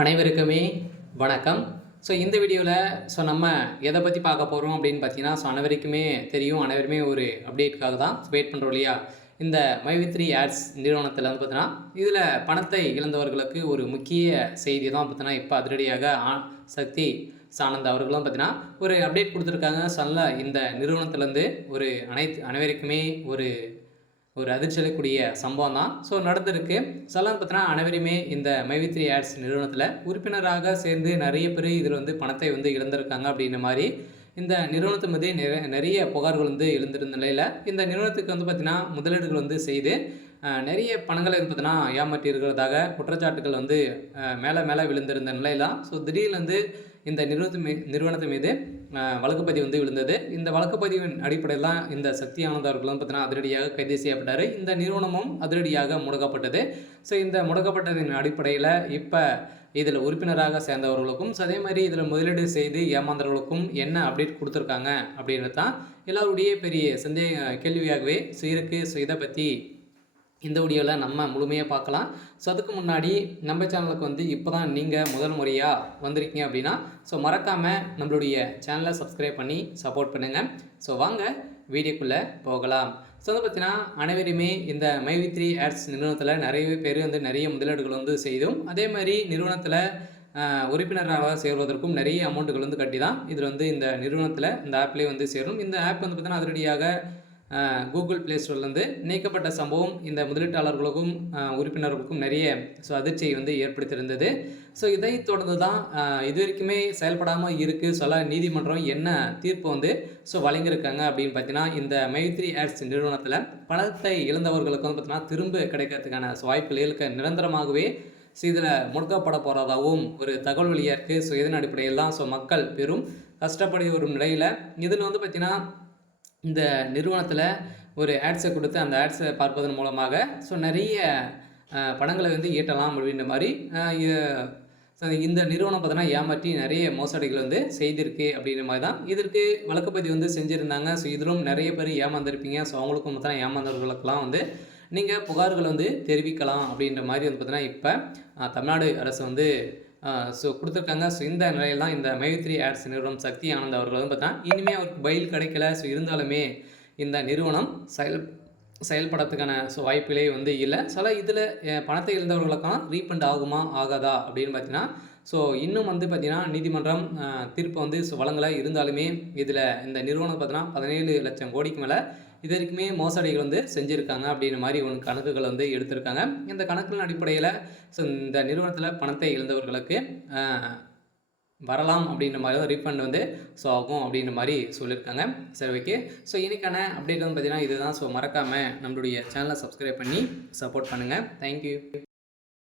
அனைவருக்குமே வணக்கம். இந்த வீடியோவில் நம்ம எதை பற்றி பார்க்க போகிறோம் அப்படின்னு பார்த்தீங்கன்னா, அனைவருக்குமே தெரியும். அனைவருமே ஒரு அப்டேட்டுக்காக தான் வெயிட் பண்ணுறோம் இல்லையா? இந்த மைவி3 ஆட்ஸ் நிறுவனத்தில் வந்து பார்த்தீங்கன்னா, இதில் பணத்தை இழந்தவர்களுக்கு ஒரு முக்கிய செய்தி தான் பார்த்தீங்கன்னா, இப்போ அதிரடியாக சக்தி சானந்த் அவர்களும் பார்த்தீங்கன்னா ஒரு அப்டேட் கொடுத்துருக்காங்க. இந்த நிறுவனத்திலேருந்து ஒரு அனைவருக்குமே ஒரு ஒரு அதிர்ச்சி அளிக்கக்கூடிய சம்பவம் தான் நடந்திருக்கு. பார்த்தீங்கன்னா அனைவருமே இந்த மைவி3 ஆட்ஸ் நிறுவனத்தில் உறுப்பினராக சேர்ந்து நிறைய பேர் இதில் வந்து பணத்தை வந்து இழந்திருக்காங்க அப்படின்ற மாதிரி இந்த நிறுவனத்து மீது நிறைய புகார்கள் வந்து எழுந்திருந்த நிலையில் இந்த நிறுவனத்துக்கு வந்து பார்த்திங்கன்னா முதலீடுகள் வந்து செய்து நிறைய பணங்களை வந்து பார்த்தீங்கன்னா ஏமாற்றி இருக்கிறதாக குற்றச்சாட்டுகள் வந்து மேலே விழுந்திருந்த நிலையிலாம் திடீர்னு வந்து இந்த நிறுவனத்து மீது வழக்குப்பதிவு வந்து விழுந்தது. இந்த வழக்குப்பதிவின் அடிப்படையில் தான் இந்த சக்தி ஆனந்த் அவர்களும் பார்த்தீங்கன்னா அதிரடியாக கைது செய்யப்பட்டார். இந்த நிறுவனமும் அதிரடியாக முடக்கப்பட்டது. இந்த முடக்கப்பட்டதின் அடிப்படையில் இப்போ இதில் உறுப்பினராக சேர்ந்தவர்களுக்கும் அதே மாதிரி இதில் முதலீடு செய்து ஏமாந்தவர்களுக்கும் என்ன அப்டேட் கொடுத்துருக்காங்க அப்படின்றது தான் எல்லாருடைய பெரிய கேள்வியாகவே இருக்கு. இதை பற்றி இந்த வீடியோவில் நம்ம முழுமையாக பார்க்கலாம். அதுக்கு முன்னாடி நம்ம சேனலுக்கு வந்து இப்போ தான் நீங்கள் முதல் முறையாக வந்திருக்கீங்க அப்படின்னா மறக்காமல் நம்மளுடைய சேனலை சப்ஸ்கிரைப் பண்ணி சப்போர்ட் பண்ணுங்கள். வாங்க வீடியோக்குள்ளே போகலாம். வந்து பார்த்தீங்கன்னா அனைவருமே இந்த மைவி3 ஆட்ஸ் நிறுவனத்தில் நிறைய பேர் வந்து நிறைய முதலீடுகள் வந்து செய்தும் அதே மாதிரி நிறுவனத்தில் உறுப்பினராக சேர்வதற்கும் நிறைய அமௌண்ட்டுகள் வந்து கட்டி தான் இதில் வந்து இந்த நிறுவனத்தில் இந்த ஆப்லேயே வந்து சேரும். இந்த ஆப் வந்து பார்த்தீங்கன்னா அதிரடியாக கூகுள் ப்ளே ஸ்டோர்லேருந்து நீக்கப்பட்ட சம்பவம் இந்த முதலீட்டாளர்களுக்கும் உறுப்பினர்களுக்கும் நிறைய அதிர்ச்சியை வந்து ஏற்படுத்தியிருந்தது. இதை தொடர்ந்து தான் இது வரைக்குமே செயல்படாமல் இருக்குது நீதிமன்றம் என்ன தீர்ப்பு வந்து வழங்கியிருக்காங்க அப்படின்னு பார்த்தீங்கன்னா, இந்த மைவி3 ஆட்ஸ் நிறுவனத்தில் பணத்தை இழந்தவர்களுக்கு வந்து பார்த்தீங்கன்னா திரும்ப கிடைக்கிறதுக்கான வாய்ப்புகள் நிரந்தரமாகவே இதில் முடக்கப்பட போகிறதாகவும் ஒரு தகவல் வெளியாக இருக்குது. இதன் அடிப்படையில் தான் மக்கள் பெரும் கஷ்டப்படி வரும் நிலையில் இதில் வந்து பார்த்திங்கன்னா இந்த நிறுவனத்தில் ஒரு ஆட்ஸை கொடுத்து அந்த ஆட்ஸை பார்ப்பதன் மூலமாக நிறைய பணங்களை வந்து ஈட்டலாம் அப்படின்ற மாதிரி இந்த நிறுவனம் பார்த்தீங்கன்னா ஏமாற்றி நிறைய மோசடிகள் வந்து செய்திருக்கு அப்படின்ற மாதிரி தான் இதற்கு வழக்குப்பதிவு வந்து செஞ்சுருந்தாங்க. இதிலும் நிறைய பேர் ஏமாந்துருப்பீங்க. அவங்களுக்கும் பார்த்தீங்கன்னா ஏமாந்தவர்களுக்கெல்லாம் வந்து நீங்கள் புகார்கள் வந்து தெரிவிக்கலாம் அப்படின்ற மாதிரி வந்து பார்த்தீங்கன்னா இப்போ தமிழ்நாடு அரசு வந்து கொடுத்துருக்காங்க. இந்த நிலையில் தான் இந்த மைவி3 ஆட்ஸ் நிறுவனம் சக்தி ஆனந்த் அவர்கள் வந்து பார்த்தீங்கன்னா இனிமேல் அவருக்கு பயில் கிடைக்கல. இருந்தாலுமே இந்த நிறுவனம் செயல்படுறதுக்கான வாய்ப்புகளே வந்து இல்லை. இதில் பணத்தை இழந்தவர்களுக்கான ரீஃபண்ட் ஆகுமா ஆகாதா அப்படின்னு பார்த்தீங்கன்னா இன்னும் வந்து பார்த்திங்கன்னா நீதிமன்றம் தீர்ப்பு வந்து வழங்கலை. இருந்தாலுமே இதில் இந்த நிறுவனம் பார்த்தீங்கன்னா 17 லட்சம் கோடிக்கு மேலே இது வரைக்குமே மோசடிகள் வந்து செஞ்சுருக்காங்க அப்படின்ற மாதிரி கணக்குகள் வந்து எடுத்திருக்காங்க. இந்த கணக்கின் அடிப்படையில் இந்த நிறுவனத்தில் பணத்தை இழந்தவர்களுக்கு வரலாம் அப்படின்ற மாதிரி தான் ரீஃபண்ட் வந்து ஆகும் அப்படின்ற மாதிரி சொல்லியிருக்காங்க. ஓகே. இன்றைக்கான அப்டேட் வந்து பார்த்திங்கன்னா இதுதான். மறக்காமல் நம்மளுடைய சேனலை சப்ஸ்கிரைப் பண்ணி சப்போர்ட் பண்ணுங்கள். தேங்க்யூ.